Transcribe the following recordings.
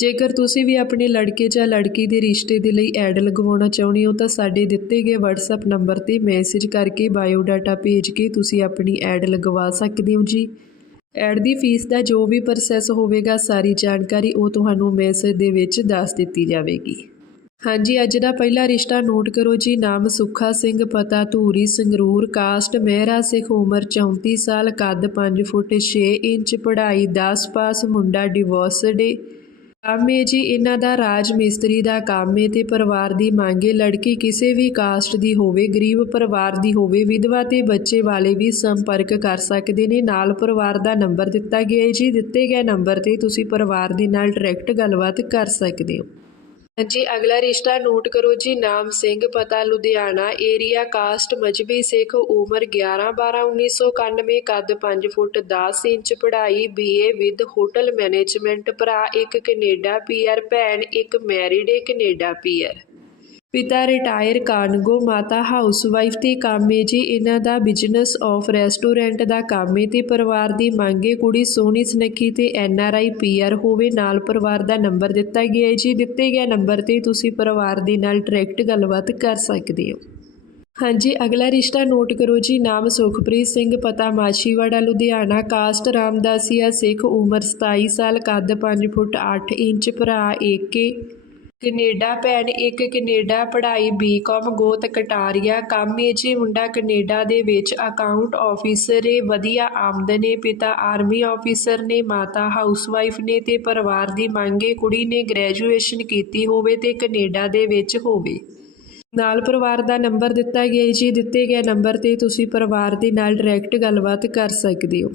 ਜੇਕਰ ਤੁਸੀਂ ਵੀ ਆਪਣੇ ਲੜਕੇ ਜਾਂ ਲੜਕੀ ਦੇ ਰਿਸ਼ਤੇ ਦੇ ਲਈ ਐਡ ਲਗਵਾਉਣਾ ਚਾਹੁੰਦੇ ਹੋ ਤਾਂ ਸਾਡੇ ਦਿੱਤੇ ਗਏ WhatsApp ਨੰਬਰ ਤੇ ਮੈਸੇਜ ਕਰਕੇ ਬਾਇਓ ਡਾਟਾ ਭੇਜ ਕੇ ਤੁਸੀਂ ਆਪਣੀ ਐਡ ਲਗਵਾ ਸਕਦੇ ਹੋ ਜੀ। ਐਡ ਦੀ ਫੀਸ ਦਾ ਜੋ ਵੀ ਪ੍ਰੋਸੈਸ ਹੋਵੇਗਾ, ਸਾਰੀ ਜਾਣਕਾਰੀ ਉਹ ਤੁਹਾਨੂੰ ਮੈਸੇਜ ਦੇ ਵਿੱਚ ਦੱਸ ਦਿੱਤੀ ਜਾਵੇਗੀ। ਹਾਂਜੀ, ਅੱਜ ਦਾ ਪਹਿਲਾ ਰਿਸ਼ਤਾ ਨੋਟ ਕਰੋ ਜੀ। ਨਾਮ ਸੁੱਖਾ ਸਿੰਘ, ਪਤਾ ਧੂਰੀ, ਸੰਗਰੂਰ, ਕਾਸਟ, ਮਹਿਰਾ ਸਿੱਖ, ਉਮਰ 34 ਸਾਲ, ਕੱਦ 5 ਫੁੱਟ 6 ਇੰਚ, ਪੜ੍ਹਾਈ 10 ਪਾਸ, ਮੁੰਡਾ ਡਿਵੋਰਸਡ ਏ। ਕੰਮ ਏ ਜੀ, ਇਹਨਾਂ ਦਾ ਰਾਜ ਮਿਸਤਰੀ ਦਾ ਕੰਮ ਏ ਤੇ ਪਰਿਵਾਰ ਦੀ ਮੰਗੇ ਲੜਕੀ ਕਿਸੇ ਵੀ ਕਾਸਟ ਦੀ ਹੋਵੇ, ਗਰੀਬ ਪਰਿਵਾਰ ਦੀ ਹੋਵੇ, ਵਿਧਵਾ ਤੇ ਬੱਚੇ ਵਾਲੇ ਵੀ ਸੰਪਰਕ ਕਰ ਸਕਦੇ ਨੇ। ਨਾਲ ਪਰਿਵਾਰ ਦਾ ਨੰਬਰ ਦਿੱਤਾ ਗਿਆ ਹੈ ਜੀ। ਦਿੱਤੇ ਗਏ ਨੰਬਰ ਤੇ ਤੁਸੀਂ ਪਰਿਵਾਰ ਦੇ ਨਾਲ ਡਾਇਰੈਕਟ ਗੱਲਬਾਤ ਕਰ ਸਕਦੇ ਹੋ। ਹਾਂਜੀ, ਅਗਲਾ ਰਿਸ਼ਤਾ ਨੋਟ ਕਰੋ ਜੀ, ਨਾਮ ਸਿੰਘ, ਪਤਾ ਲੁਧਿਆਣਾ ਏਰੀਆ ਕਾਸਟ ਮਜਬੀ ਸਿੱਖ, ਉਮਰ 11 12 1991 ਕੱਦ 5 ਫੁੱਟ 10 ਇੰਚ, ਪੜ੍ਹਾਈ ਬੀਏ ਵਿਦ ਹੋਟਲ ਮੈਨੇਜਮੈਂਟ ਭਰਾ ਇੱਕ ਕੈਨੇਡਾ ਪੀਆਰ ਭੈਣ ਇੱਕ ਮੈਰਿਡ ਏ ਕੈਨੇਡਾ ਪੀਆਰ ਪਿਤਾ ਰਿਟਾਇਰ ਕਾਨਗੋ ਮਾਤਾ ਹਾਊਸਵਾਈਫ ਤੇ ਕੰਮ ਏ ਜੀ ਇਹਨਾਂ ਦਾ ਬਿਜ਼ਨਸ ਆਫ ਰੈਸਟੋਰੈਂਟ ਦਾ ਕੰਮ ਏ ਤੇ ਪਰਿਵਾਰ ਦੀ ਮੰਗੇ ਕੁੜੀ ਸੋਹਣੀ ਸੁਨੱਖੀ ਤੇ N R I, P R ਹੋਵੇ ਨਾਲ ਪਰਿਵਾਰ ਦਾ ਨੰਬਰ ਦਿੱਤਾ ਗਿਆ ਹੈ ਜੀ। ਦਿੱਤੇ ਗਏ ਨੰਬਰ ਤੇ ਤੁਸੀਂ ਪਰਿਵਾਰ ਦੇ ਨਾਲ ਡਾਇਰੈਕਟ ਗੱਲਬਾਤ ਕਰ ਸਕਦੇ ਹੋ। ਹਾਂਜੀ, ਅਗਲਾ ਰਿਸ਼ਤਾ ਨੋਟ ਕਰੋ ਜੀ। ਨਾਮ ਸੁਖਪ੍ਰੀਤ ਸਿੰਘ, ਪਤਾ ਮਾਛੀਵਾੜਾ, ਲੁਧਿਆਣਾ। ਕਾਸਟ ਰਾਮਦਾਸੀਆ ਸਿੱਖ, ਉਮਰ 27 ਸਾਲ, ਕੱਦ 5 ਫੁੱਟ 8 ਇੰਚ, ਭਰਾ ਏਕੇ ਕਨੇਡਾ ਭੈਣ, ਇੱਕ ਕਨੇਡਾ ਪੜ੍ਹਾਈ ਬੀਕਾਮ ਗੋਤ, ਕਟਾਰੀਆ, ਕੰਮ ਏ ਜੀ ਮੁੰਡਾ ਕਨੇਡਾ ਦੇ ਵਿੱਚ ਅਕਾਊਂਟ ਆਫੀਸਰ ਏ, ਵਧੀਆ ਆਮਦਨ ਏ, ਪਿਤਾ ਆਰਮੀ ਆਫੀਸਰ ਨੇ, ਮਾਤਾ ਹਾਊਸਵਾਈਫ ਨੇ ਤੇ ਪਰਿਵਾਰ ਦੀ ਮੰਗੇ ਕੁੜੀ ਨੇ ਗ੍ਰੈਜੂਏਸ਼ਨ ਕੀਤੀ ਹੋਵੇ ਤੇ ਕਨੇਡਾ ਦੇ ਵਿੱਚ ਹੋਵੇ। ਨਾਲ ਪਰਿਵਾਰ ਦਾ ਨੰਬਰ ਦਿੱਤਾ ਗਿਆ ਜੀ, ਦਿੱਤੇ ਗਏ ਨੰਬਰ ਤੇ ਤੁਸੀਂ ਪਰਿਵਾਰ ਦੇ ਨਾਲ ਡਾਇਰੈਕਟ ਗੱਲਬਾਤ ਕਰ ਸਕਦੇ ਹੋ।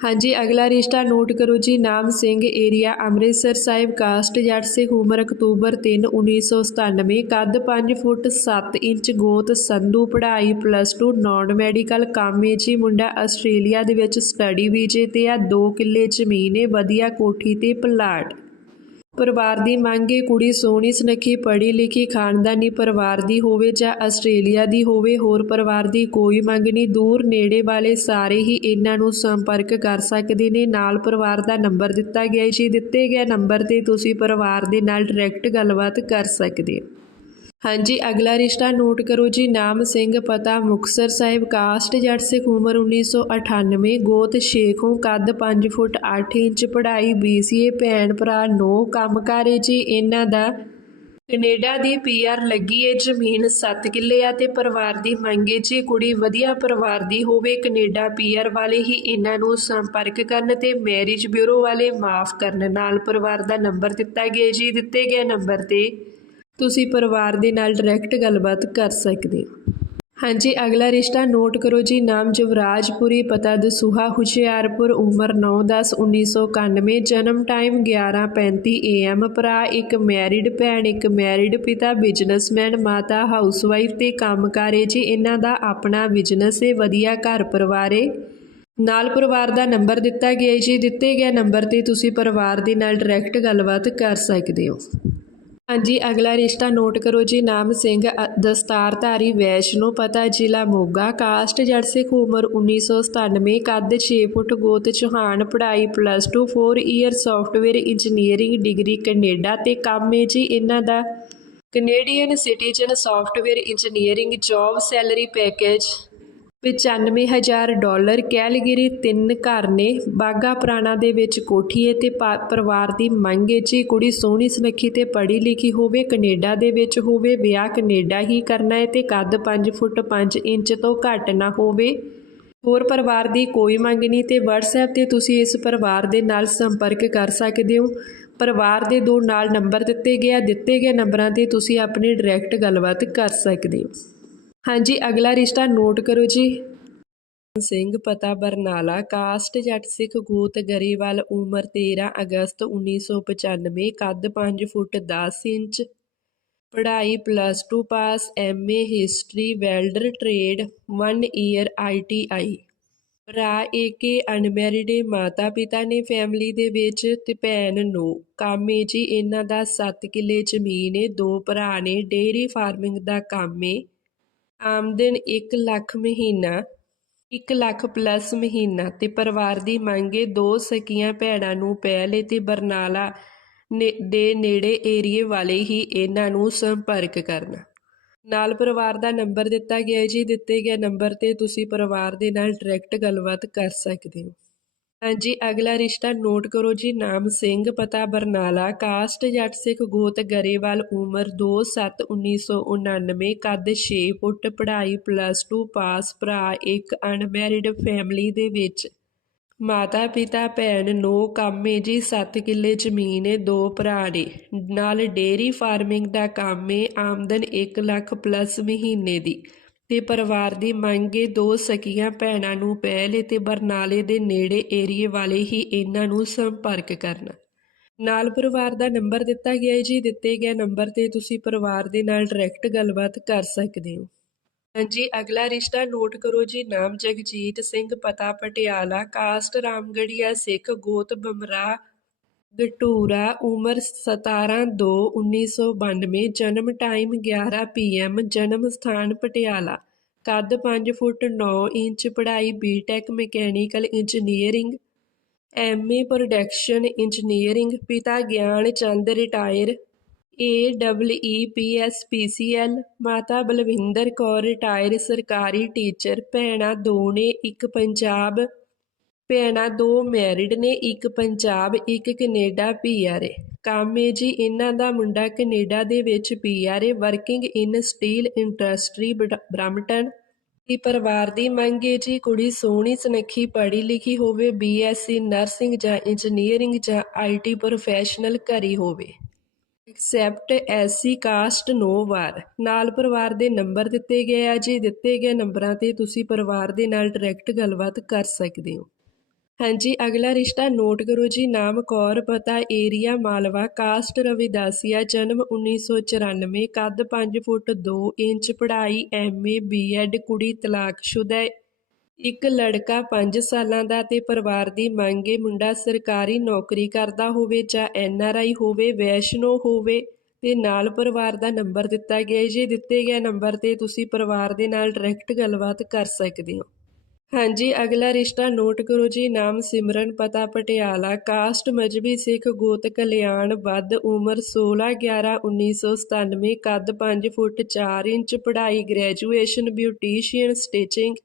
ਹਾਂਜੀ, ਅਗਲਾ ਰਿਸ਼ਤਾ ਨੋਟ ਕਰੋ ਜੀ। ਨਾਮ ਸਿੰਘ, ਏਰੀਆ ਅੰਮ੍ਰਿਤਸਰ ਸਾਹਿਬ, ਕਾਸਟ ਜੱਟ ਸਿੱਖ ਉਮਰ, ਅਕਤੂਬਰ 3 1997 ਕੱਦ 5 ਫੁੱਟ 7 ਇੰਚ, ਗੋਤ ਸੰਧੂ, ਪੜ੍ਹਾਈ ਪਲੱਸ 2 ਨਾਨ ਮੈਡੀਕਲ ਕੰਮ ਏ ਜੀ। ਮੁੰਡਾ ਆਸਟ੍ਰੇਲੀਆ ਦੇ ਵਿੱਚ ਸਟੱਡੀ ਵੀਜੇ ਤੇ ਆ। 2 ਕਿੱਲੇ ਜ਼ਮੀਨ ਏ, ਵਧੀਆ ਕੋਠੀ ਤੇ ਪਲਾਟ। ਪਰਿਵਾਰ ਦੀ ਮੰਗ ਹੈ, ਕੁੜੀ ਸੋਹਣੀ, ਸੁਨੱਖੀ, ਪੜ੍ਹੀ ਲਿਖੀ, ਖਾਨਦਾਨੀ ਪਰਿਵਾਰ ਦੀ ਹੋਵੇ ਜਾਂ ਆਸਟ੍ਰੇਲੀਆ ਦੀ ਹੋਵੇ, ਹੋਰ ਪਰਿਵਾਰ ਦੀ ਕੋਈ ਮੰਗ ਨਹੀਂ। ਦੂਰ ਨੇੜੇ ਵਾਲੇ ਸਾਰੇ ਹੀ ਇਹਨਾਂ ਨੂੰ ਸੰਪਰਕ ਕਰ ਸਕਦੇ ਨੇ। ਨਾਲ ਪਰਿਵਾਰ ਦਾ ਨੰਬਰ ਦਿੱਤਾ ਗਿਆ ਹੈ। ਜੀ, ਦਿੱਤੇ ਗਏ ਨੰਬਰ ਤੇ ਤੁਸੀਂ ਪਰਿਵਾਰ ਦੇ ਨਾਲ ਡਾਇਰੈਕਟ ਗੱਲਬਾਤ ਕਰ ਸਕਦੇ ਹੋ। ਹਾਂਜੀ, ਅਗਲਾ ਰਿਸ਼ਤਾ ਨੋਟ ਕਰੋ ਜੀ। ਨਾਮ ਸਿੰਘ, ਪਤਾ ਮੁਕਸਰ ਸਾਹਿਬ, ਕਾਸਟ ਜੱਟ ਸਿੱਖ ਉਮਰ 1998 ਗੋਤ ਸ਼ੇਖੋਂ ਕੱਦ 5 ਫੁੱਟ 8 ਇੰਚ, ਪੜ੍ਹਾਈ BCA ਭੈਣ ਭਰਾ, ਨੋ ਕੰਮ ਕਰੇ ਜੀ। ਇਹਨਾਂ ਦਾ ਕੈਨੇਡਾ ਦੀ ਪੀਆਰ ਲੱਗੀ ਏ, ਜ਼ਮੀਨ 7 ਕਿੱਲੇ ਆ ਤੇ ਪਰਿਵਾਰ ਦੀ ਮੰਗੇ ਜੀ। ਕੁੜੀ ਵਧੀਆ ਪਰਿਵਾਰ ਦੀ ਹੋਵੇ, ਕੈਨੇਡਾ ਪੀਆਰ ਵਾਲੇ ਹੀ ਇਹਨਾਂ ਨੂੰ ਸੰਪਰਕ ਕਰਨ ਤੇ ਮੈਰਿਜ ਬਿਊਰੋ ਵਾਲੇ ਮਾਫ ਕਰਨ ਨਾਲ ਪਰਿਵਾਰ ਦਾ ਨੰਬਰ ਦਿੱਤਾ ਗਿਆ ਜੀ। ਦਿੱਤੇ ਗਏ ਨੰਬਰ ਤੇ ਤੁਸੀਂ ਪਰਿਵਾਰ ਦੇ ਨਾਲ ਡਾਇਰੈਕਟ ਗੱਲਬਾਤ ਕਰ ਸਕਦੇ ਹੋ। ਹਾਂਜੀ, ਅਗਲਾ ਰਿਸ਼ਤਾ ਨੋਟ ਕਰੋ ਜੀ। ਨਾਮ ਜਵਰਾਜਪੁਰੀ ਪਤਾ ਦਸੂਹਾ, ਹੁਸ਼ਿਆਰਪੁਰ, ਉਮਰ 9/10/1991 ਜਨਮ ਟਾਈਮ 11:35 AM ਭਰਾ ਇੱਕ ਮੈਰਿਡ ਭੈਣ, ਇੱਕ ਮੈਰਿਡ ਪਿਤਾ ਬਿਜ਼ਨਸਮੈਨ ਮਾਤਾ ਹਾਊਸਵਾਈਫ ਤੇ ਕੰਮਕਾਰੇ ਜੀ। ਇਹਨਾਂ ਦਾ ਆਪਣਾ ਬਿਜ਼ਨਸ ਹੈ, ਵਧੀਆ ਘਰ ਪਰਿਵਾਰ ਹੈ। ਨਾਲ ਪਰਿਵਾਰ ਦਾ ਨੰਬਰ ਦਿੱਤਾ ਗਿਆ ਜੀ। ਦਿੱਤੇ ਗਏ ਨੰਬਰ ਤੇ ਤੁਸੀਂ ਪਰਿਵਾਰ ਦੇ ਨਾਲ ਡਾਇਰੈਕਟ ਗੱਲਬਾਤ ਕਰ ਸਕਦੇ ਹੋ। ਹਾਂਜੀ, ਅਗਲਾ ਰਿਸ਼ਤਾ ਨੋਟ ਕਰੋ ਜੀ, ਨਾਮ ਸਿੰਘ, ਅ- ਦਸਤਾਰਧਾਰੀ ਵੈਸ਼ਨੋ, ਪਤਾ ਜ਼ਿਲ੍ਹਾ ਮੋਗਾ, ਕਾਸਟ ਜੜ ਸਿੱਖ ਉਮਰ 1997 ਕੱਦ 6 ਫੁੱਟ, ਗੋਤ ਚੌਹਾਨ, ਪੜ੍ਹਾਈ plus 2 4 year software engineering degree Canada ਤੇ ਕੰਮ ਹੈ ਜੀ ਇਹਨਾਂ ਦਾ। Canadian citizen software engineering job salary package 95000 dollar Calgary ਤਿੰਨ ਘਰ ਨੇ। ਬਾਗਾ ਪੁਰਾਣਾ ਦੇ ਵਿੱਚ ਕੋਠੀ ਹੈ ਤੇ ਪਾ- ਪਰਿਵਾਰ ਦੀ ਮੰਗ ਹੈ ਜੀ ਕੁੜੀ ਸੋਹਣੀ ਸੁਨੱਖੀ ਤੇ ਪੜ੍ਹੀ ਲਿਖੀ ਹੋਵੇ, ਕੈਨੇਡਾ ਦੇ ਵਿੱਚ ਹੋਵੇ, ਵਿਆਹ ਕੈਨੇਡਾ ਹੀ ਕਰਨਾ ਹੈ ਤੇ ਕੱਦ 5 ਫੁੱਟ 5 ਇੰਚ ਤੋਂ ਘੱਟ ਨਾ ਹੋਵੇ। ਹੋਰ ਪਰਿਵਾਰ ਦੀ ਕੋਈ ਮੰਗ ਨਹੀਂ ਤੇ WhatsApp ਤੇ ਤੁਸੀਂ ਇਸ ਪਰਿਵਾਰ ਦੇ ਨਾਲ ਸੰਪਰਕ ਕਰ ਸਕਦੇ ਹੋ। ਪਰਿਵਾਰ ਦੇ ਦੋ ਨਾਲ ਨੰਬਰ ਦਿੱਤੇ ਗਏ ਆ ਦਿੱਤੇ ਗਏ ਨੰਬਰਾਂ ਤੇ ਤੁਸੀਂ ਆਪਣੀ ਡਾਇਰੈਕਟ ਗੱਲਬਾਤ ਕਰ ਸਕਦੇ ਹੋ। ਹਾਂਜੀ, ਅਗਲਾ ਰਿਸ਼ਤਾ ਨੋਟ ਕਰੋ ਜੀ। ਸਿੰਘ ਪਤਾ ਬਰਨਾਲਾ, ਕਾਸਟ ਜੱਟ ਸਿੱਖ ਗੋਤ ਗਰੇਵਾਲ, ਉਮਰ 13 ਅਗਸਤ 1995 ਕੱਦ 5 ਫੁੱਟ 10 ਇੰਚ, ਪੜ੍ਹਾਈ plus 2 pass MA history welder trade 1 year ITI ਭਰਾ ਏਕੇ ਅਨਮੈਰਿਡ ਮਾਤਾ ਪਿਤਾ ਨੇ ਫੈਮਿਲੀ ਦੇ ਵਿੱਚ ਤੇ ਭੈਣ ਨੂੰ। ਕੰਮ ਏ ਜੀ, ਇਹਨਾਂ ਦਾ 7 ਕਿੱਲੇ ਜ਼ਮੀਨ ਏ, ਦੋ ਭਰਾ ਨੇ, ਡੇਅਰੀ ਫਾਰਮਿੰਗ ਦਾ ਕੰਮ ਏ। ਆਮਦਨ 1 ਲੱਖ ਮਹੀਨਾ 1 ਲੱਖ ਪਲੱਸ ਮਹੀਨਾ ਤੇ ਪਰਿਵਾਰ ਦੀ ਮੰਗ ਏ ਦੋ ਸਕੀਆਂ ਭੈਣਾਂ ਨੂੰ ਪਹਿਲੇ ਤੇ ਬਰਨਾਲਾ ਨੇ- ਦੇ ਨੇੜੇ ਏਰੀਏ ਵਾਲੇ ਹੀ ਇਹਨਾਂ ਨੂੰ ਸੰਪਰਕ ਕਰਨਾ। ਨਾਲ ਪਰਿਵਾਰ ਦਾ ਨੰਬਰ ਦਿੱਤਾ ਗਿਆ ਜੀ, ਦਿੱਤੇ ਗਏ ਨੰਬਰ ਤੇ ਤੁਸੀਂ ਪਰਿਵਾਰ ਦੇ ਨਾਲ ਡਾਇਰੈਕਟ ਗੱਲਬਾਤ ਕਰ ਸਕਦੇ ਹੋ। ਹਾਂਜੀ ਅਗਲਾ ਰਿਸ਼ਤਾ ਨੋਟ ਕਰੋ ਜੀ, ਨਾਮ ਸਿੰਘ, ਪਤਾ ਬਰਨਾਲਾ, ਕਾਸਟ ਜੱਟ ਸਿੱਖ ਗੋਤ ਗਰੇਵਾਲ, ਉਮਰ 2/7/1999 ਕੱਦ 6 ਫੁੱਟ, ਪੜ੍ਹਾਈ ਪਲੱਸ 2 ਪਾਸ, ਭਰਾ ਇੱਕ ਅਨਮੈਰਿਡ ਫੈਮਿਲੀ ਦੇ ਵਿੱਚ। ਮਾਤਾ, ਪਿਤਾ, ਭੈਣ, ਨੋ ਕੰਮੇ ਜੀ 7 ਕਿੱਲੇ ਜ਼ਮੀਨ ਏ ਦੋ ਭਰਾ ਨੇ। ਨਾਲ ਡੇਅਰੀ ਫਾਰਮਿੰਗ ਦਾ ਕੰਮ ਏ, ਆਮਦਨ 1 ਲੱਖ ਪਲੱਸ ਮਹੀਨੇ ਦੀ। ਤੇ ਪਰਿਵਾਰ ਦੀ ਮੰਗ ਏ ਦੋ ਸਕੀਆਂ ਭੈਣਾਂ ਨੂੰ ਪਹਿਲੇ ਤੇ ਬਰਨਾਲੇ ਦੇ ਨੇੜੇ ਏਰੀਏ ਵਾਲੇ ਹੀ ਇਹਨਾਂ ਨੂੰ ਸੰਪਰਕ ਕਰਨਾ। ਨਾਲ ਪਰਿਵਾਰ ਦਾ ਨੰਬਰ ਦਿੱਤਾ ਗਿਆ ਹੈ ਜੀ। ਦਿੱਤੇ ਗਏ ਨੰਬਰ ਤੇ ਤੁਸੀਂ ਪਰਿਵਾਰ ਦੇ ਨਾਲ ਡਾਇਰੈਕਟ ਗੱਲਬਾਤ ਕਰ ਸਕਦੇ ਹੋ। ਹਾਂਜੀ, ਅਗਲਾ ਰਿਸ਼ਤਾ ਨੋਟ ਕਰੋ ਜੀ। ਨਾਮ ਜਗਜੀਤ ਸਿੰਘ, ਪਤਾ ਪਟਿਆਲਾ, ਕਾਸਟ ਰਾਮਗੜੀਆ, ਸਿੱਖ, ਗੋਤ ਬਮਰਾ ਗਟੂਰਾ ਉਮਰ 17/2/1992 ਜਨਮ ਟਾਈਮ ਗਿਆਰਾਂ ਪੀ ਐੱਮ, ਜਨਮ ਸਥਾਨ ਪਟਿਆਲਾ। ਕੱਦ ਪੰਜ ਫੁੱਟ ਨੌ ਇੰਚ, ਪੜ੍ਹਾਈ B tech mechanical engineering MA production engineering ਪਿਤਾ ਗਿਆਨ ਚੰਦ ਰਿਟਾਇਰ ਏ double E P S P C L ਮਾਤਾ ਬਲਵਿੰਦਰ ਕੌਰ ਰਿਟਾਇਰ ਸਰਕਾਰੀ ਟੀਚਰ ਭੈਣਾਂ ਦੋ ਨੇ ਇੱਕ ਪੰਜਾਬ ਭੈਣਾਂ ਦੋ ਮੈਰਿਡ ਨੇ, ਇੱਕ ਪੰਜਾਬ, ਇੱਕ ਕੈਨੇਡਾ ਪੀਆਰ ਏ ਕੰਮ ਏ ਜੀ, ਇਹਨਾਂ ਦਾ ਮੁੰਡਾ ਕੈਨੇਡਾ ਦੇ ਵਿੱਚ PR A working in steel industry Brampton ਦੀ ਪਰਿਵਾਰ ਦੀ ਮੰਗ ਏ ਜੀ, ਕੁੜੀ ਸੋਹਣੀ, ਸੁਨੱਖੀ ਪੜ੍ਹੀ ਲਿਖੀ ਹੋਵੇ ਬੀਐਸਸੀ ਨਰਸਿੰਗ ਜਾਂ ਇੰਜੀਨੀਅਰਿੰਗ ਜਾਂ ਆਈਟੀ ਪ੍ਰੋਫੈਸ਼ਨਲ ਕਰੀ ਹੋਵੇ। ਐਕਸੈਪਟ ਐਸੀ ਕਾਸਟ ਨੋ ਵਾਰ ਨਾਲ ਪਰਿਵਾਰ ਦੇ ਨੰਬਰ ਦਿੱਤੇ ਗਏ ਆ ਜੀ, ਦਿੱਤੇ ਗਏ ਨੰਬਰਾਂ ਤੇ ਤੁਸੀਂ ਪਰਿਵਾਰ ਦੇ ਨਾਲ ਡਾਇਰੈਕਟ ਗੱਲਬਾਤ ਕਰ ਸਕਦੇ ਹੋ। ਹਾਂਜੀ, ਅਗਲਾ ਰਿਸ਼ਤਾ ਨੋਟ ਕਰੋ ਜੀ, ਨਾਮ ਕੌਰ, ਪਤਾ ਏਰੀਆ, ਮਾਲਵਾ, ਕਾਸਟ ਰਵਿਦਾਸੀਆ, ਜਨਮ 1994 ਕੱਦ 5 ਫੁੱਟ 2 ਇੰਚ, ਪੜ੍ਹਾਈ ਐਮਏ ਬੀਐਡ ਕੁੜੀ ਤਲਾਕਸ਼ੁਦਾ ਇੱਕ ਲੜਕਾ 5 ਸਾਲਾਂ ਦਾ ਤੇ ਪਰਿਵਾਰ ਦੀ ਮੰਗ ਏ ਮੁੰਡਾ ਸਰਕਾਰੀ ਨੌਕਰੀ ਕਰਦਾ ਹੋਵੇ ਜਾਂ ਐਨਆਰਆਈ ਹੋਵੇ, ਵੈਸ਼ਨੋ ਹੋਵੇ, ਤੇ ਨਾਲ ਪਰਿਵਾਰ ਦਾ ਨੰਬਰ ਦਿੱਤਾ ਗਿਆ ਹੈ। ਜੀ ਦਿੱਤੇ ਗਏ ਨੰਬਰ ਤੇ ਤੁਸੀਂ ਪਰਿਵਾਰ ਦੇ ਨਾਲ ਡਾਇਰੈਕਟ ਗੱਲਬਾਤ ਕਰ ਸਕਦੇ ਹੋ। ਹਾਂਜੀ, ਅਗਲਾ ਰਿਸ਼ਤਾ ਨੋਟ ਕਰੋ ਜੀ, ਨਾਮ ਸਿਮਰਨ, ਪਤਾ ਪਟਿਆਲਾ, ਕਾਸਟ ਮਜਬੀ ਸਿੱਖ, ਗੋਤ ਕਲਿਆਣ, ਵੱਧ ਉਮਰ 16 11 1997 ਕੱਦ 5 ਫੁੱਟ 4 ਇੰਚ, ਪੜ੍ਹਾਈ ਗ੍ਰੈਜੂਏਸ਼ਨ, ਬਿਊਟੀਸ਼ੀਅਨ, ਸਟਿਚਿੰਗ,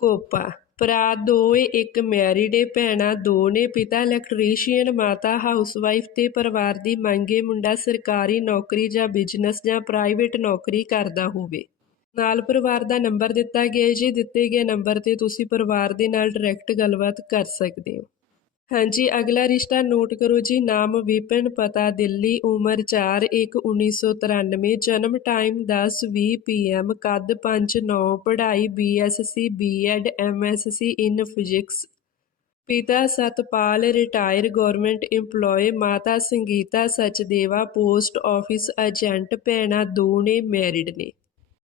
ਕੋਪਾ। ਭਰਾ ਦੋ ਏ ਇੱਕ ਮੈਰਿਡ ਏ, ਭੈਣਾਂ ਦੋ ਨੇ, ਪਿਤਾ ਇਲੈਕਟ੍ਰੀਸ਼ੀਅਨ, ਮਾਤਾ ਹਾਊਸਵਾਈਫ ਤੇ ਪਰਿਵਾਰ ਦੀ ਮੰਗੇ ਮੁੰਡਾ ਸਰਕਾਰੀ ਨੌਕਰੀ ਜਾਂ ਬਿਜ਼ਨਸ ਜਾਂ ਪ੍ਰਾਈਵੇਟ ਨੌਕਰੀ ਕਰਦਾ ਹੋਵੇ। ਨਾਲ ਪਰਿਵਾਰ ਦਾ ਨੰਬਰ ਦਿੱਤਾ ਗਿਆ ਜੀ ਦਿੱਤੇ ਗਏ ਨੰਬਰ ਤੇ ਤੁਸੀਂ ਪਰਿਵਾਰ ਦੇ ਨਾਲ ਡਾਇਰੈਕਟ ਗੱਲਬਾਤ ਕਰ ਸਕਦੇ ਹੋ। ਹਾਂਜੀ, ਅਗਲਾ ਰਿਸ਼ਤਾ ਨੋਟ ਕਰੋ ਜੀ। ਨਾਮ ਵਿਪਨ, ਪਤਾ ਦਿੱਲੀ, ਉਮਰ 4 1 1993 ਜਨਮ ਟਾਈਮ 10 20 ਪੀਐਮ ਕੱਦ 5 9 ਪੜ੍ਹਾਈ BSc BEd MSc in physics ਪਿਤਾ ਸਤਪਾਲ ਰਿਟਾਇਰ ਗਵਰਨਮੈਂਟ EMPLOYE ਮਾਤਾ Sangeeta Sachdeva post office agent ਭੈਣਾਂ ਦੋ ਨੇ ਮੈਰਿਡ ਨੇ।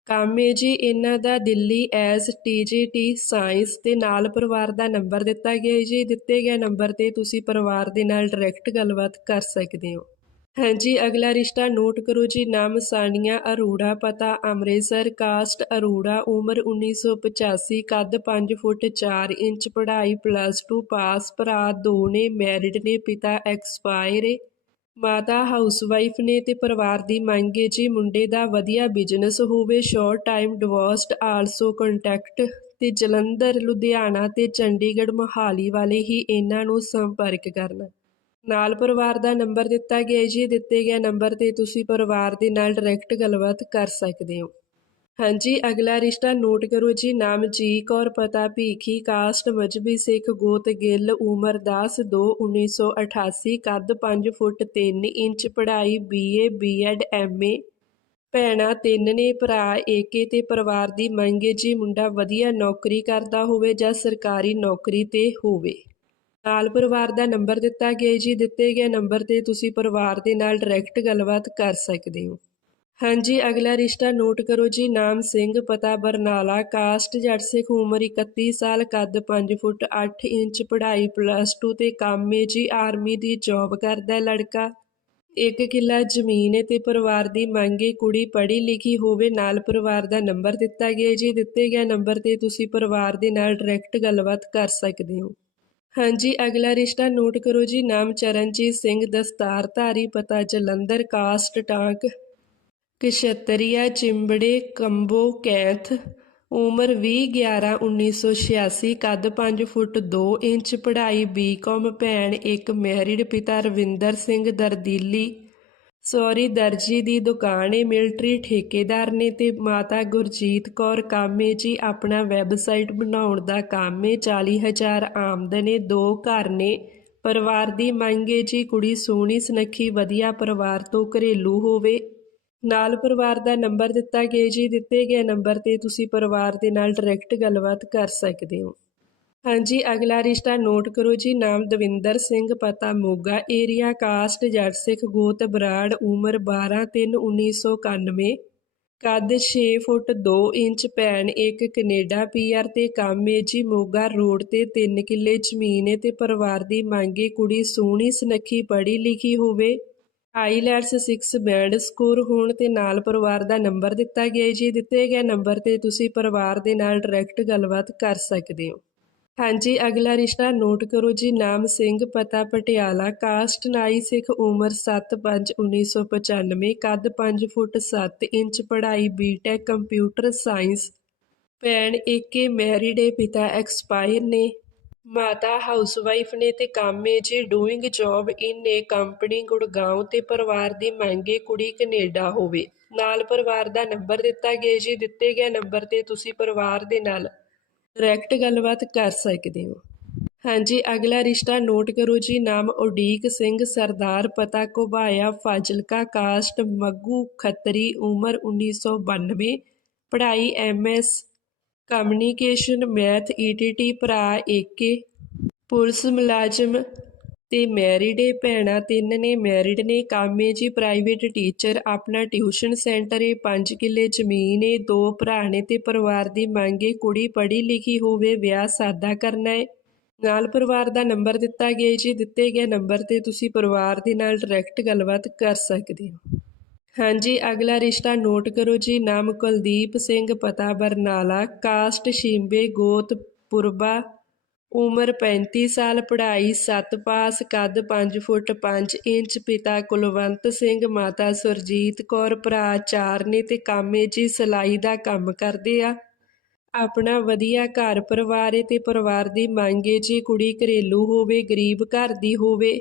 ਕੰਮ ਏ ਜੀ, ਇਹਨਾਂ ਦਾ ਦਿੱਲੀ ਐਸ ਟੀਜੀਟੀ ਸਾਇੰਸ ਤੇ ਨਾਲ ਪਰਿਵਾਰ ਦਾ ਨੰਬਰ ਦਿੱਤਾ ਗਿਆ ਹੈ ਜੀ। ਦਿੱਤੇ ਗਏ ਨੰਬਰ ਤੇ ਤੁਸੀਂ ਪਰਿਵਾਰ ਦੇ ਨਾਲ ਡਾਇਰੈਕਟ ਗੱਲਬਾਤ ਕਰ ਸਕਦੇ ਹੋ। ਹਾਂਜੀ, ਅਗਲਾ ਰਿਸ਼ਤਾ ਨੋਟ ਕਰੋ ਜੀ। ਨਾਮ ਸਾਨੀਆ ਅਰੂੜਾ, ਪਤਾ ਅੰਮ੍ਰਿਤਸਰ, ਕਾਸਟ ਅਰੋੜਾ, ਉਮਰ 1985 ਕੱਦ 5 ਫੁੱਟ 4 ਇੰਚ, ਪੜ੍ਹਾਈ ਪਲੱਸ 2 ਪਾਸ, ਭਰਾ ਦੋ ਨੇ ਮੈਰਿਡ ਨੇ, ਪਿਤਾ ਐਕਸਪਾਇਰ ਏ। ਮਾਤਾ ਹਾਊਸਵਾਈਫ ਨੇ ਤੇ ਪਰਿਵਾਰ ਦੀ ਮੰਗ ਹੈ ਜੀ ਮੁੰਡੇ ਦਾ ਵਧੀਆ ਬਿਜ਼ਨਸ ਹੋਵੇ short time divorced also contact ਤੇ ਜਲੰਧਰ, ਲੁਧਿਆਣਾ ਤੇ ਚੰਡੀਗੜ੍ਹ ਮੋਹਾਲੀ ਵਾਲੇ ਹੀ ਇਹਨਾਂ ਨੂੰ ਸੰਪਰਕ ਕਰਨ। ਨਾਲ ਪਰਿਵਾਰ ਦਾ ਨੰਬਰ ਦਿੱਤਾ ਗਿਆ ਜੀ, ਦਿੱਤੇ ਗਏ ਨੰਬਰ ਤੇ ਤੁਸੀਂ ਪਰਿਵਾਰ ਦੇ ਨਾਲ ਡਾਇਰੈਕਟ ਗੱਲਬਾਤ ਕਰ ਸਕਦੇ ਹੋ। ਹਾਂਜੀ, ਅਗਲਾ ਰਿਸ਼ਤਾ ਨੋਟ ਕਰੋ ਜੀ। ਨਾਮ ਜੀ ਕੌਰ ਪਤਾ ਭੀਖੀ ਕਾਸਟ, ਮਜਬੀ ਸਿੱਖ, ਗੋਤ ਗਿੱਲ, ਉਮਰ 10 2 1988 ਕੱਦ 5 ਫੁੱਟ 3 ਇੰਚ, ਪੜ੍ਹਾਈ ਬੀਏ, ਬੀਐਡ, ਐਮਏ। ਭੈਣਾਂ ਤਿੰਨ ਨੇ, ਭਰਾ ਏਕੇ ਤੇ ਪਰਿਵਾਰ ਦੀ ਮੰਗੇ ਜੀ। ਮੁੰਡਾ ਵਧੀਆ ਨੌਕਰੀ ਕਰਦਾ ਹੋਵੇ ਜਾਂ ਸਰਕਾਰੀ ਨੌਕਰੀ ਤੇ ਹੋਵੇ। ਨਾਲ ਪਰਿਵਾਰ ਦਾ ਨੰਬਰ ਦਿੱਤਾ ਗਿਆ ਜੀ। ਦਿੱਤੇ ਗਏ ਨੰਬਰ ਤੇ ਤੁਸੀਂ ਪਰਿਵਾਰ ਦੇ ਨਾਲ ਡਾਇਰੈਕਟ ਗੱਲਬਾਤ ਕਰ ਸਕਦੇ ਹੋ। ਹਾਂਜੀ, ਅਗਲਾ ਰਿਸ਼ਤਾ ਨੋਟ ਕਰੋ ਜੀ। ਨਾਮ ਸਿੰਘ, ਪਤਾ ਬਰਨਾਲਾ, ਕਾਸਟ ਜੱਟ ਸਿੱਖ, ਉਮਰ 31 ਸਾਲ, ਕੱਦ 5 ਫੁੱਟ 8 ਇੰਚ, ਪੜ੍ਹਾਈ ਪਲੱਸ 2 ਤੇ ਕੰਮ ਹੈ ਜੀ। ਆਰਮੀ ਦੀ ਜੌਬ ਕਰਦਾ ਲੜਕਾ। ਇੱਕ ਕਿੱਲਾ ਜ਼ਮੀਨ ਹੈ ਤੇ ਪਰਿਵਾਰ ਦੀ ਮੰਗ ਹੈ ਕੁੜੀ ਪੜ੍ਹੀ ਲਿਖੀ ਹੋਵੇ, ਨਾਲ ਪਰਿਵਾਰ ਦਾ ਨੰਬਰ ਦਿੱਤਾ ਗਿਆ ਜੀ। ਦਿੱਤੇ ਗਿਆ ਨੰਬਰ ਤੇ ਤੁਸੀਂ ਪਰਿਵਾਰ ਦੇ ਨਾਲ ਡਾਇਰੈਕਟ ਗੱਲਬਾਤ ਕਰ ਸਕਦੇ ਹੋ। ਹਾਂਜੀ, ਅਗਲਾ ਰਿਸ਼ਤਾ ਨੋਟ ਕਰੋ ਜੀ। ਨਾਮ ਚਰਨਜੀਤ ਸਿੰਘ, ਦਸਤਾਰਧਾਰੀ, ਪਤਾ ਜਲੰਧਰ, ਕਾਸਟ, ਟਾਂਕ। ਕਸ਼ਤਰੀਆ, ਚਿੰਬੜੇ, ਕੰਬੋ, ਕੈਂਥ, ਉਮਰ 20/11/1986 ਕੱਦ 5 ਫੁੱਟ 2 ਇੰਚ, ਪੜ੍ਹਾਈ ਬੀਕਾਮ ਭੈਣ ਇੱਕ ਮੈਰਿਡ ਪਿਤਾ ਰਵਿੰਦਰ ਸਿੰਘ ਦਰਦੀਲੀ। ਸੌਰੀ, ਦਰਜੀ ਦੀ ਦੁਕਾਨ ਏ ਮਿਲਟਰੀ ਠੇਕੇਦਾਰ ਨੇ ਤੇ ਮਾਤਾ ਗੁਰਜੀਤ ਕੌਰ ਕਾਮੇ ਜੀ, ਆਪਣਾ ਵੈਬਸਾਈਟ ਬਣਾਉਣ ਦਾ ਕੰਮ ਏ 40000 ਆਮਦਨ ਏ, ਦੋ ਘਰ ਨੇ। ਪਰਿਵਾਰ ਦੀ ਮੰਗ ਏ ਜੀ, ਕੁੜੀ ਸੋਹਣੀ, ਸੁਨੱਖੀ, ਵਧੀਆ ਪਰਿਵਾਰ ਤੋਂ ਘਰੇਲੂ ਹੋਵੇ। ਨਾਲ ਪਰਿਵਾਰ ਦਾ ਨੰਬਰ ਦਿੱਤਾ ਗਿਆ ਜੀ, ਦਿੱਤੇ ਗਏ ਨੰਬਰ ਤੇ ਤੁਸੀਂ ਪਰਿਵਾਰ ਦੇ ਨਾਲ ਡਾਇਰੈਕਟ ਗੱਲਬਾਤ ਕਰ ਸਕਦੇ ਹੋ। ਹਾਂਜੀ, ਅਗਲਾ ਰਿਸ਼ਤਾ ਨੋਟ ਕਰੋ ਜੀ, ਨਾਮ ਦਵਿੰਦਰ ਸਿੰਘ, ਪਤਾ ਮੋਗਾ ਏਰੀਆ ਕਾਸਟ ਜੱਟ ਸਿੱਖ, ਗੋਤ, ਬਰਾੜ, ਉਮਰ 12/3/1991 ਕੱਦ 6 ਫੁੱਟ 2 ਇੰਚ, ਭੈਣ ਇੱਕ ਕੈਨੇਡਾ ਪੀਆਰ ਤੇ ਕੰਮ ਏ ਜੀ, ਮੋਗਾ ਰੋਡ ਤੇ 3 ਕਿੱਲੇ ਜ਼ਮੀਨ ਏ ਤੇ ਪਰਿਵਾਰ ਦੀ ਮੰਗੇ ਕੁੜੀ ਸੋਹਣੀ, ਸੁਨੱਖੀ, ਪੜ੍ਹੀ ਲਿਖੀ ਹੋਵੇ। ਆਈਲੈਟਸ 6 ਬੈਂਡ ਸਕੋਰ ਹੋਣ ਤੇ ਨਾਲ ਪਰਿਵਾਰ ਦਾ ਨੰਬਰ ਦਿੱਤਾ ਗਿਆ ਜੀ। ਦਿੱਤੇ ਗਏ ਨੰਬਰ ਤੇ ਤੁਸੀਂ ਪਰਿਵਾਰ ਦੇ ਨਾਲ ਡਾਇਰੈਕਟ ਗੱਲਬਾਤ ਕਰ ਸਕਦੇ ਹੋ। ਹਾਂਜੀ, ਅਗਲਾ ਰਿਸ਼ਤਾ ਨੋਟ ਕਰੋ ਜੀ। ਨਾਮ ਸਿੰਘ, ਪਤਾ ਪਟਿਆਲਾ, ਕਾਸਟ ਨਾਈ ਸਿੱਖ, ਉਮਰ 7/5/1995 ਕੱਦ 5 ਫੁੱਟ 7 ਇੰਚ, ਪੜ੍ਹਾਈ ਬੀਟੈਕ ਕੰਪਿਊਟਰ ਸਾਇੰਸ ਭੈਣ ਏਕੇ ਮੈਰਿਡ ਏ, ਪਿਤਾ ਐਕਸਪਾਇਰ ਨੇ। ਮਾਤਾ ਹਾਊਸਵਾਈਫ ਨੇ ਤੇ ਕੰਮ ਏ ਜੇ doing job in a company Gurgaon ਤੇ ਪਰਿਵਾਰ ਦੀ ਮੰਗੇ ਕੁੜੀ ਕੈਨੇਡਾ ਹੋਵੇ। ਨਾਲ ਪਰਿਵਾਰ ਦਾ ਨੰਬਰ ਦਿੱਤਾ ਗਿਆ ਜੀ। ਦਿੱਤੇ ਗਏ ਨੰਬਰ ਤੇ ਤੁਸੀਂ ਪਰਿਵਾਰ ਦੇ ਨਾਲ ਡਾਇਰੈਕਟ ਗੱਲਬਾਤ ਕਰ ਸਕਦੇ ਹੋ। ਹਾਂਜੀ, ਅਗਲਾ ਰਿਸ਼ਤਾ ਨੋਟ ਕਰੋ ਜੀ। ਨਾਮ ਉਡੀਕ ਸਿੰਘ, ਸਰਦਾਰ ਪਤਾ ਘੁਬਾਇਆ, ਫਾਜ਼ਿਲਕਾ ਕਾਸਟ, ਮੱਗੂ ਖੱਤਰੀ, ਉਮਰ 1992 ਪੜ੍ਹਾਈ ਐਮਐਸ ਕਮਿਊਨੀਕੇਸ਼ਨ ਮੈਥ ਈਟੀਟੀ ਭਰਾ, ਏਕੇ ਪੁਲਿਸ ਮੁਲਾਜ਼ਮ ਤੇ ਮੈਰਿਡ ਏ ਭੈਣਾਂ ਤਿੰਨ ਨੇ। ਮੈਰਿਡ ਨੇ ਕੰਮ ਕਾਮੇ ਜੀ, ਪ੍ਰਾਈਵੇਟ ਟੀਚਰ, ਆਪਣਾ ਟਿਊਸ਼ਨ ਸੈਂਟਰ ਏ 5 ਕਿੱਲੇ ਜ਼ਮੀਨ ਏ, ਦੋ ਭਰਾ ਨੇ ਤੇ ਪਰਿਵਾਰ ਦੀ ਮੰਗ ਏ, ਕੁੜੀ ਪੜ੍ਹੀ ਲਿਖੀ ਹੋਵੇ, ਵਿਆਹ ਸਾਦਾ ਕਰਨਾ ਏ। ਨਾਲ ਪਰਿਵਾਰ ਦਾ ਨੰਬਰ ਦਿੱਤਾ ਗਿਆ ਜੀ, ਦਿੱਤੇ ਗਏ ਨੰਬਰ ਤੇ ਤੁਸੀਂ ਪਰਿਵਾਰ ਦੇ ਨਾਲ ਡਾਇਰੈਕਟ ਗੱਲਬਾਤ ਕਰ ਸਕਦੇ ਹੋ। ਹਾਂਜੀ, ਅਗਲਾ ਰਿਸ਼ਤਾ ਨੋਟ ਕਰੋ ਜੀ। ਨਾਮ ਕੁਲਦੀਪ ਸਿੰਘ, ਪਤਾ ਬਰਨਾਲਾ। ਕਾਸਟ ਸ਼ਿੰਬੇ, ਗੋਤ ਪੁਰਬਾ। ਉਮਰ 35 ਸਾਲ, ਪੜ੍ਹਾਈ 7 ਪਾਸ, ਕੱਦ 5 ਫੁੱਟ 5 ਇੰਚ, ਪਿਤਾ ਕੁਲਵੰਤ ਸਿੰਘ, ਮਾਤਾ ਸੁਰਜੀਤ ਕੌਰ, ਭਰਾ ਚਾਰ ਨੇ ਤੇ ਕਾਮੇ ਜੀ ਸਿਲਾਈ ਦਾ ਕੰਮ ਕਰਦੇ ਆ। ਆਪਣਾ ਵਧੀਆ ਘਰ ਪਰਿਵਾਰ ਏ ਤੇ ਪਰਿਵਾਰ ਦੀ ਮੰਗ ਏ ਜੀ, ਕੁੜੀ ਘਰੇਲੂ ਹੋਵੇ, ਗਰੀਬ ਘਰ ਦੀ ਹੋਵੇ।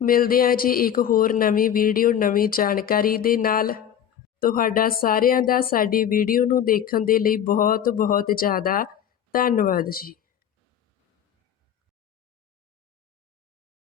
ਮਿਲਦੇ ਹਾਂ ਜੀ ਇੱਕ ਹੋਰ ਨਵੀਂ ਵੀਡੀਓ, ਨਵੀਂ ਜਾਣਕਾਰੀ ਦੇ ਨਾਲ। ਤੁਹਾਡਾ ਸਾਰਿਆਂ ਦਾ ਸਾਡੀ ਵੀਡੀਓ ਨੂੰ ਦੇਖਣ ਦੇ ਲਈ ਬਹੁਤ ਬਹੁਤ ਜ਼ਿਆਦਾ ਧੰਨਵਾਦ ਜੀ।